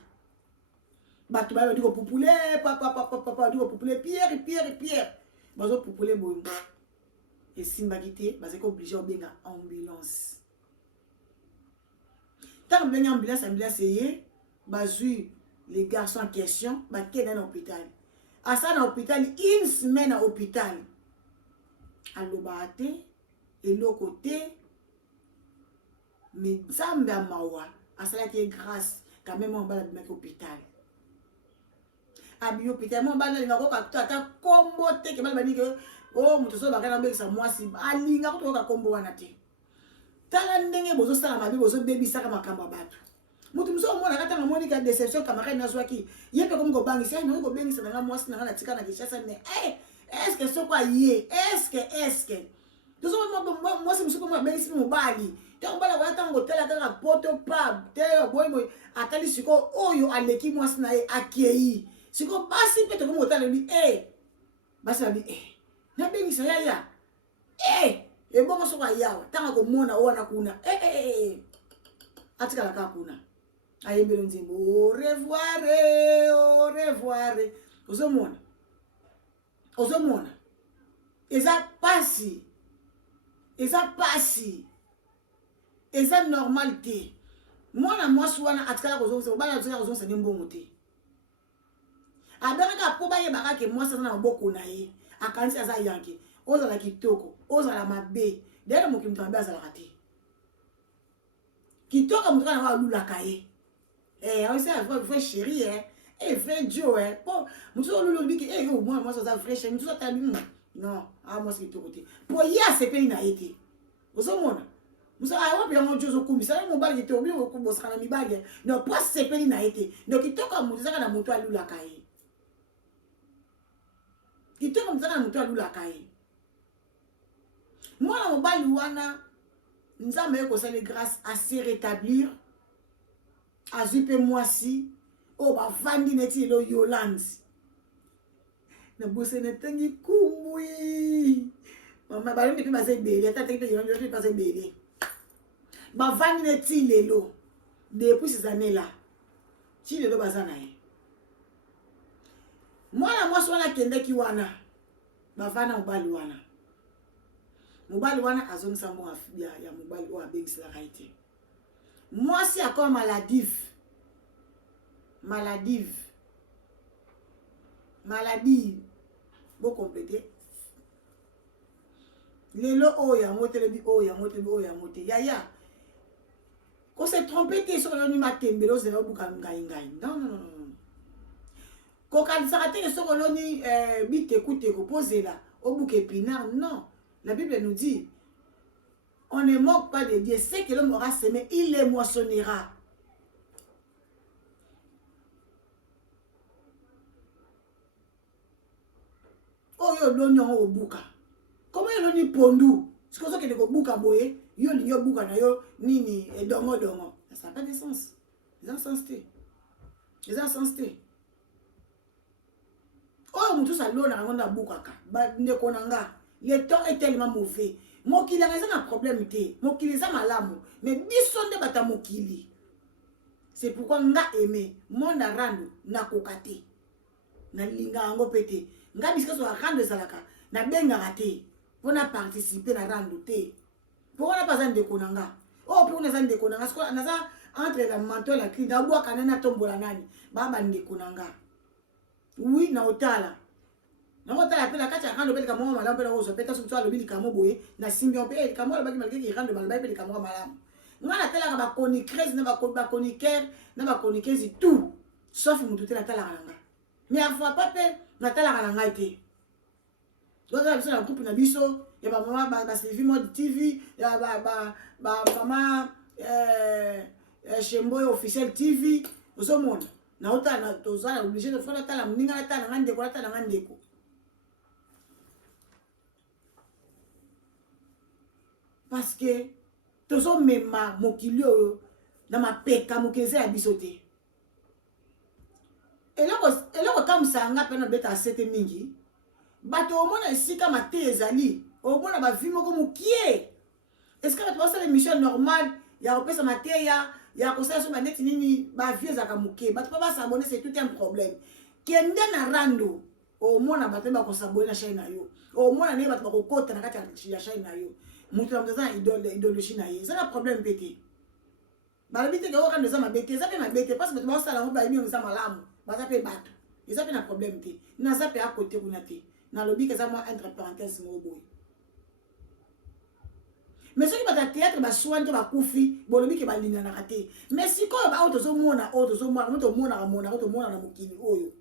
batu ba diko popule papa diko popule Pierre bazo popule boyo et simbakité bazo ko obligé obenga ambulance tant benga ambulance yé bazui les garçons en question ba kena na hôpital asa na hôpital une semaine à hôpital alobate eloko te mais nzambe amawa asala ki grâce quand même on va la hôpital abi hôpital mon bana linga ko ata kombo te ke bana banike o muto so bakana mbekisa mwasi alinga ko ka kombo wana te tala ndenge bozo sala mabi bozo bebisa ka makamba bato muto muso mona kata ngamoni ka déception camarade na zwaki yepe comme ko bangisa no ko bengisa na mwasi na tika na kishasa ne est-ce que so kwa ye est-ce que tozo mo mwasi muso ko bengisa mobali te mbala wa tango tela ka poto pab te boy atali siko oyo aleki mwasi na ye akei siko basi pete komo otala bi basi ba bi na bengisa ya bongo so kwa yawa tanga ko mona wana kuna atika la ka kuna ayembelo nzimbo au revoir ozomona eza normal te mwana mwasi wana atika ko zonsa bana atika ko zonsa mbongo te abeka po baye bakake mwasi na maboko na ye akanisi aza yanke ozala kitoko ozala mabe dere moki mtu ambe azala kati kitoko mtu kana walula kaye on sait vrai chérie vrai Joe po mtu olulu biki yo moi ça vrai chérie mtu ta non moi c'est kitoko te po ya sepeli na yete ozomona musa awa pia mo jozo kumbi sala mo bali te obi ko bosana mi bali no po sepeli na yete donc kitoko mtu zaka na mtu alula kaye kitoko mtu zaka na mtu alula kaye mwana mobali wana nzambe ekosala grâce à se rétablir azupe mwasi o bavandi neti lo Yolande na bose netangi kumbui mama balonde pe baze bele tata pe Yolande pe baze bele bavandi neti lelo depuis ces années là ti lelo bazana ye mwana mwasi wana kendeki wana bavana mobali wana azongisa mo ya mobali o abengisa raite mwasi akoma maladie bo compléter lelo oya motelebi yaya ko se tromper te so lo ni matembelo zela buka ngai non ko kanisa te so lo ni bitekute ko posela obuke pinard non. La Bible nous dit, on ne moque pas de Dieu. Ce que l'homme aura semé, il les moissonnera. Oh, yo l'oignon au bouka. Comment yo l'oignon pondu? C'est comme ça que le bouka boye, yo l'oignon bouka na yo nini et dongo. Ça n'a pas de sens. Les insensés. Oh, mutu sa lona ngonda bouka ka. Ba ndeko nanga. Le temps est tellement mauvais. Mokili a un problème. Mokili a malamu. Mais bisonde bata mokili. C'est pourquoi nga aimé. Mon arando na kokate. Na linga ango pete. Nga biska so arando salaka. Na benga rate. Pour na participer na rando te. Pourquoi na pas un déconanga? Oh, pour na zan déconanga. Parce que na za entre la manteau et la clé. D'abord kanana tombola nani. Baba déconanga. Oui, na otala. Nango tala pe na kati akando pe kamo malamu pe na ozo peta so twa lobi kamo boye na simbion pe kamo la baki malaki ikando balbai pe kamo malamu. Ngana tala ka ba chroniqueuse na ba chroniqueur na ba chroniqueuse tout sauf mutu te na tala kalanga. Mais a fois pas pe na tala kalanga ite. Donc la biso na groupe na biso ya ba mama ba Sylvie Mode TV ya ba mama Shemboy officiel TV ozo monde. Na ota na tozala obligé de faire tala muninga na tala ngandeko na tala ngandeko. Parce que tozo mema mokilio na mapeka mokeze ya bisote. Eloko kamusanga pe na beta asete mingi. Bato omona esika mate ezali. Omona ba vi moko mokie. Est-ce que bato basala émission normale ya opesa mate ya kosala so baneti nini ba vie ezaka mokie. Bato pa s'abonner c'est tout un problème. Kende na rando omona bato ba ko s'abonner na chaîne na yo. Omona ne bato ba ko kota na kati ya chaîne na yo. Mutu na mzaza idéologie na ye. C'est un problème pété. Balabite ke oka ndeza mabete, ça pe mabete parce que tu vas sala ba imi ngisa malamu. Ba ça pe bato. Et ça pe na problème té. Na ça pe à côté kuna té. Na lobi que ça moi entre parenthèses mo boy. Mais ceux qui va théâtre ba sointe ba kufi, bo lobi ke ba linga na raté. Mais si ko ba auto zo mona, moto mona na mokili oyo.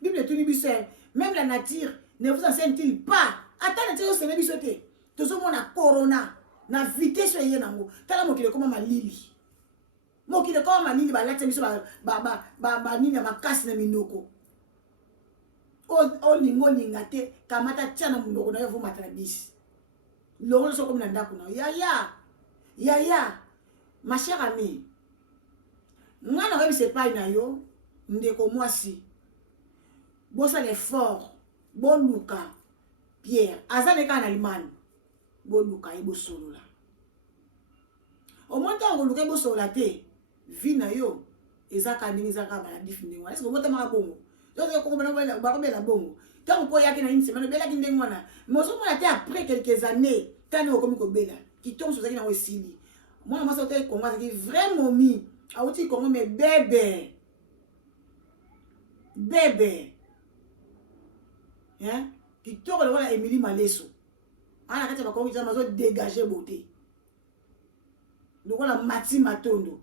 Bible tuni bisé, même la nature ne vous enseigne-t-il pas? Attends, tu sais bisoté. Tozo mona corona na vitesse ye nango tala mokile koma malili mokile koma malili ba lati biso ba nini makasi na minoko o lingo lingate kamata tiana munoko na yo vo matala bisi longo so comme na ndako na ya ma chère amie ngana rebi se pai na yo ndeko mwasi bosa l'effort bon luka Pierre azane kana limani boluka ebo solola au moins tant boluka ebo solola te vi na yo ezaka ndingi ezaka maladie fini wana est-ce que bota maka bongo donc ko bana ba ko bela bongo tant ko yaki na une semaine bela ki ndingi wana mozo mona te après quelques années tani ko komi ko bela ki tombe sozaki na wesili moi moi ça te kongo c'est vraiment mi auti kongo mais bébé hein ki toko le wala Emily Maleso ana kati bakongi za mazo dégager beauté lokola Mati Matondo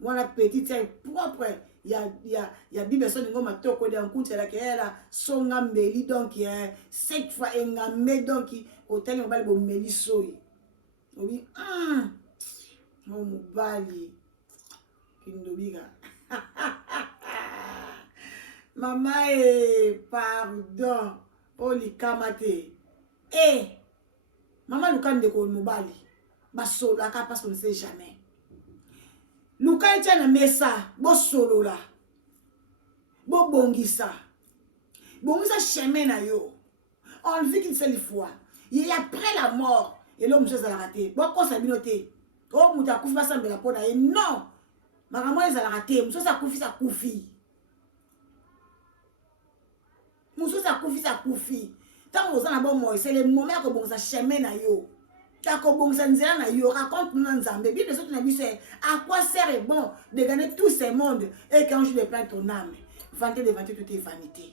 wana petite taille propre ya bibe so ningo matoko de nkunti la kela songa mbeli donc cette fois engamé donc hôtel ngobali bo meli soyi obi mo mobali kindobika mama pardon oli kamate maman Luka ndeko mobali basolo aka parce qu'on ne sait jamais Luka etia na mesa bo solo la bo bongisa chemin na yo on vit qu'une seule fois il y a après la mort et l'homme chose à la rater bo ko sabinoté oh muta kufi basambela pona et non makambo ezala rater muso sa kufi muso sa kufi tant aux en bon moi c'est le moment que bon ça chemin na yo ta ko bon ça nzela na yo raconte nous nzambe bible surtout na biso à quoi sert bon de gagner tout ce monde et quand je déplace ton âme vanter tout est vanité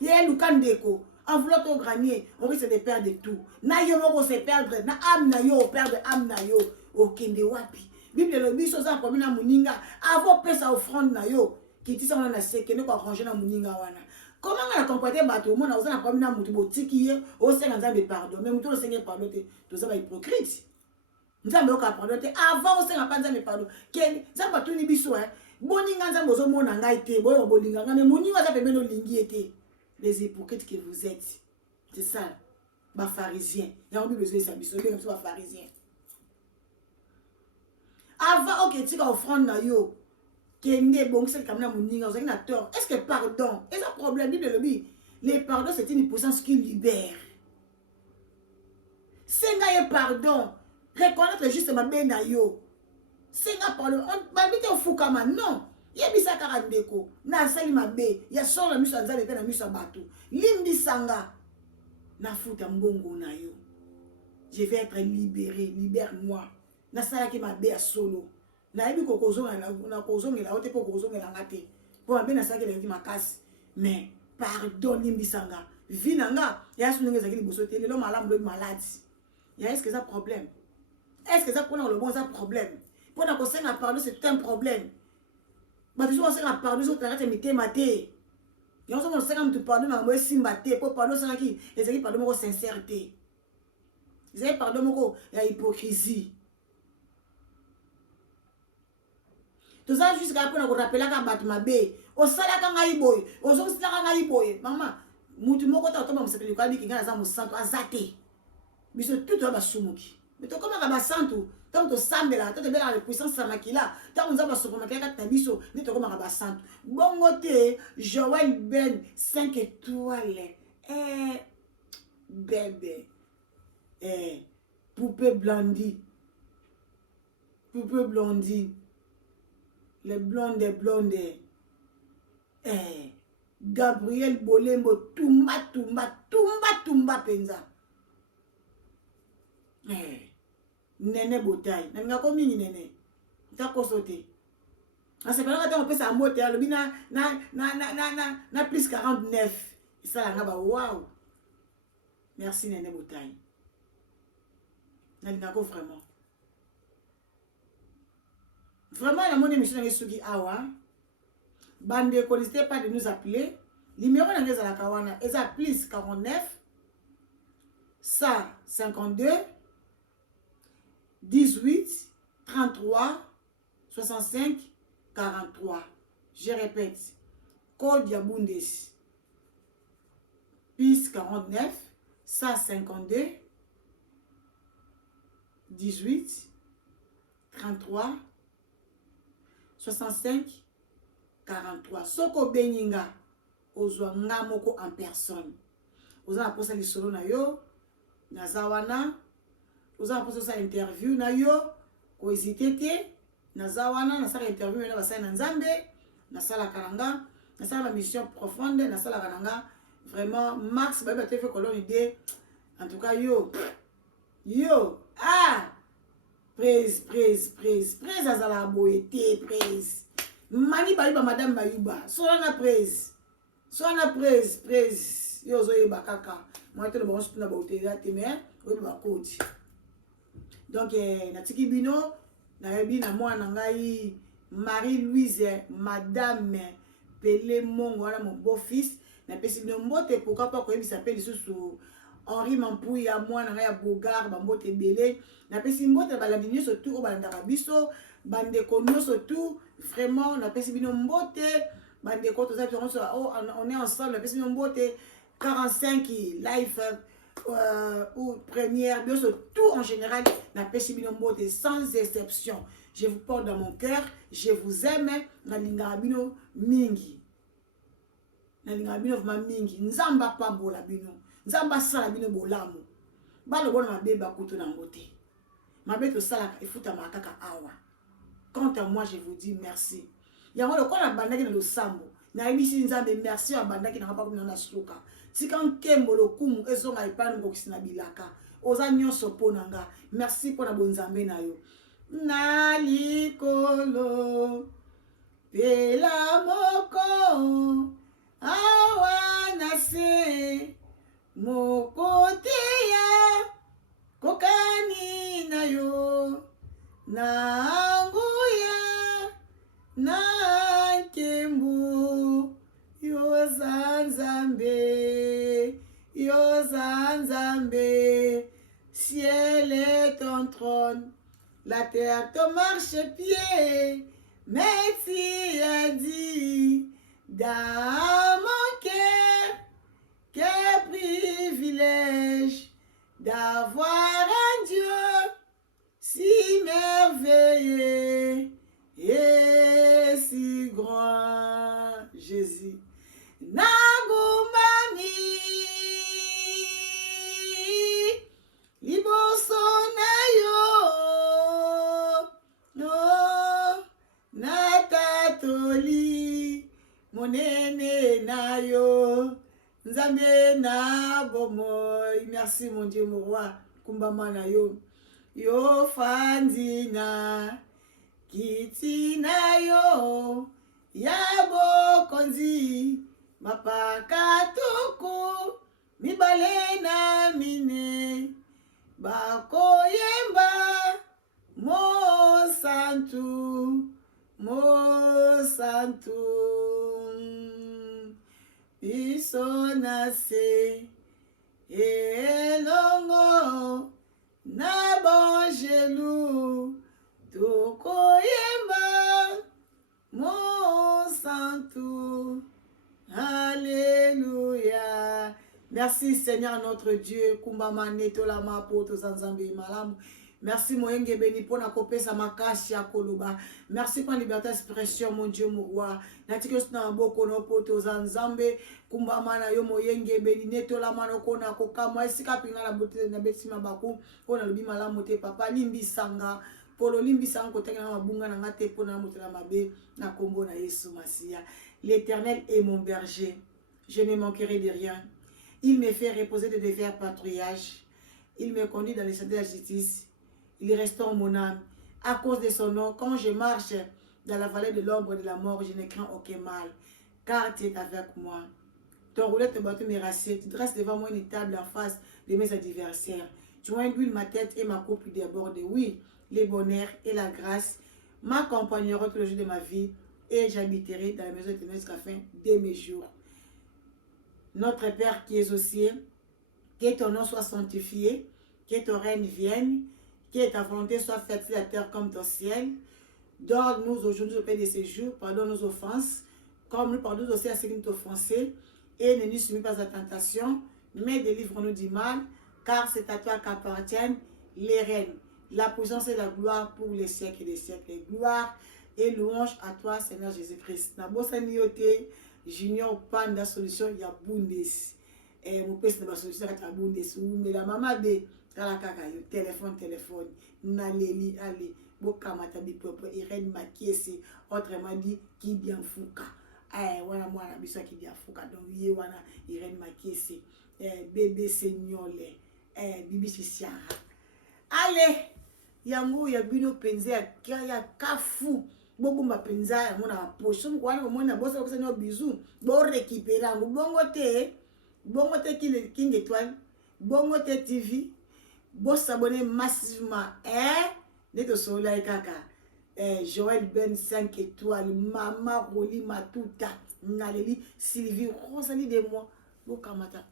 yé Luka ndeko en voulant au granier on risque de perdre tout na yo moko se perdre na âme na yo perdre âme na yo okende wapi bible le biso za comme na muninga avant pesa offrande na yo qui dit ça on a sekene ko arranger na muninga wana. Comment on a comporté bateau mon a na comme na mutu botiki ye o senga nzambe pardon mais mutu o senga pardon te to za ba hypocrite nzambe o ka pardon te avant o senga pa nzambe pardon ke za bato ni biso boninga nzambe ozo mona ngai te boyo bolinga ngane muninga za pembeno lingi ete les hypocrites que vous êtes c'est ça ba pharisien ya on bi besoin ça biso bien ba pharisien avant ok tika offrande na yo Kende bon c'est comme na moninga na tort. Est-ce que pardon? Est-ce un problème de lobby? Les pardons c'est une puissance qui libère. Senga pardon. Reconnaître juste ma ben na yo. Senga pardon. On va vite au fukama non. Yebisa karandeko. Na sali mabe. Ya solo miso anzale pe na miso bato. Limbi sanga. Na futa mbongo na yo. Je vais être libéré. Libère-moi. Na sala ki mabe a solo. Na yebi kokozonga na kozongela ote po kozongela ngate. Po mabe na sala ki makasi. Mais pardon limbi sanga. Vinanga. Ya sunenge zakili bosote. Lelo malamu lo malade. Est-ce que ça problème? Est-ce que ça prend le bon ça problème? Pour la conseil à pardon c'est un problème. Bah tu vois c'est à pardon sur t'arrêtes de mater. Et on se montre comme tu pardon mais moi simbaté pour pardon c'est qui les équipes pardon mon sincérité. Ils avaient pardon mon la hypocrisie. Tout ça jusqu'à pour nous rappeler qu'à battre ma bé. Au sala quand ngai boy, au zo sala ngai boy. Maman, mutu moko ta tomba msapeli kwa biki ngana za musanto azate. Biso tout va sumuki. Mais to comme ba santo, tant to sambela, to te bela la puissance samakila, tant on za ba supermarché ka biso, ni to comme ba santo. Bongo te Joël Ben 5 étoiles. Bébé. Poupée blondie. Poupée blondie. Les blondes. Gabriel Bolembo tumba penza. Nene Botaï. Nanga komi ni nene. Ta kosote. On se parle quand on peut sa mote à l'obina na plus 49. Et ça là ba waouh. Merci Nene Botaï. Nanga ko vraiment. Vraiment la mon émission est sugi awa. Bande n'hésitez pas de nous appeler. Numéro na ngeza la kawana eza plus 49 152 18 33 65 43. Je répète. Code Yabundes. Plus 49 152 18 33 65 43. Soko Beninga ozwa ngamoko en personne. Oza na posa lisolo na yo nazawana. Oza na posa sa interview na yo ko hésiter te nazawana na sala interview na basala na Nzambe na sala karanga na sala mission profonde na sala karanga vraiment max ba te fait colonne idée en tout cas yo praise azala boyete praise mani ba madame Bayuba sona praise yo zo yeba kaka moi te le bon na ba hôtel te mais o ba kodi donc na tiki bino na yebi na mwana ngai Marie-Louise madame Pelé Mongo wana mon beau-fils na pesi bino mbote pourquoi pas ko yebi s'appelle sous Henri Mampouya mwana ngai ya Bogar ba mbote belé na pesi mbote ba la bino surtout o ba ndaka biso bande konyo surtout vraiment na pesi bino mbote bande ko to za on est ensemble na pesi bino mbote 45 live ou première bien surtout en général na pesi bino mbote sans exception. Je vous porte dans mon cœur, je vous aime na linga bino mingi. Na linga bino vraiment mingi. Nzamba pa bola bino. Nzamba sala bino bolamu. Balo bona mabeba kuto na ngote. Mabeto sala efuta makaka awa. Quant à moi, je vous dis merci. Yango le kola bandaki na losambo. Na ebisi nzambe merci wa bandaki na papa na suka. Tikan kembo lokumu ezonga ipanu ngokisina bilaka. Oza nyonso ponanga. Merci pona bonzambe na yo. Na likolo pela moko awa nase mokoteya kokani na yo na nguya na kembu yo zanzambe ciel est ton trône la terre te marche-pied mais tu as dit dans mon cœur quel privilège d'avoir un Dieu si merveilleux et si nagumbami liboso na yo no natatoli monene na yo nzambe na bomoi. Merci mon Dieu mon roi kumbama na yo yo fandina kiti na yo ya bokonzi mapaka tuku mibale na mine bakoyemba mo santu biso na se elongo na bongelu tokoyemba mo santu. Alléluia. Merci Seigneur notre Dieu. Kumbama neto la ma poto zanzambe malamu. Merci moyenge beni pona kopesa makashi ya koloba. Merci pour la liberté d'expression mon Dieu mon roi. Natike sna boko no poto zanzambe kumbama na yo moyenge beni neto la mano kona kokama esika pinga na bote na betima baku kona lobi malamu te papa limbi sanga polo limbi sanga koteka na mabunga na ngate pona motela mabe na kombo na Yesu Masia. L'Éternel est mon berger, je ne manquerai de rien. Il me fait reposer de verts patrouillage. Il me conduit dans les sentiers de la justice. Il restaure mon âme. À cause de son nom, quand je marche dans la vallée de l'ombre de la mort, je ne crains aucun mal, car tu es avec moi. Ton rouleau te bâton me rassied. Tu dresses devant moi une table en face de mes adversaires. Tu induis ma tête et ma coupe déborde. Oui, les bonheurs et la grâce m'accompagneront tous les jours de ma vie, et j'habiterai dans la maison de jusqu'à la fin de mes jours. Notre Père qui es aux cieux, que ton nom soit sanctifié, que ton règne vienne, que ta volonté soit faite sur la terre comme au ciel. Donne-nous aujourd'hui au pain de ces jours, pardonne nos offenses, comme nous pardonnons aussi à ceux qui nous offensés, et ne nous soumets pas à la tentation, mais délivre-nous du mal, car c'est à toi qu'appartiennent les règnes, la puissance et la gloire pour les siècles et les siècles. Gloire et louange à toi, Seigneur Jésus-Christ. Nabosa niote, junior panda solution ya bundes. Mon père c'est la solution à bundes. Mais la maman de kalakaka yo téléphone. Naleli ali bokamata bi propre Irène Makiesi, autrement dit qui bien fouka. Wana mwana biso qui bien fouka. Donc ye wana Irène Makiesi. Bébé Seignolé. Bibi Sisiara. Allez, yango ya bino penze ya kafu. Bobo mapenza ya mona poche mwana mona bosa ko seno bizu bo récupérer bongo te King Étoile bongo te TV bo s'abonner massivement neto sola kaka Joël Ben 5 étoiles Mama Roli Matuta Naleli Sylvie Rosalie de moi bo kamata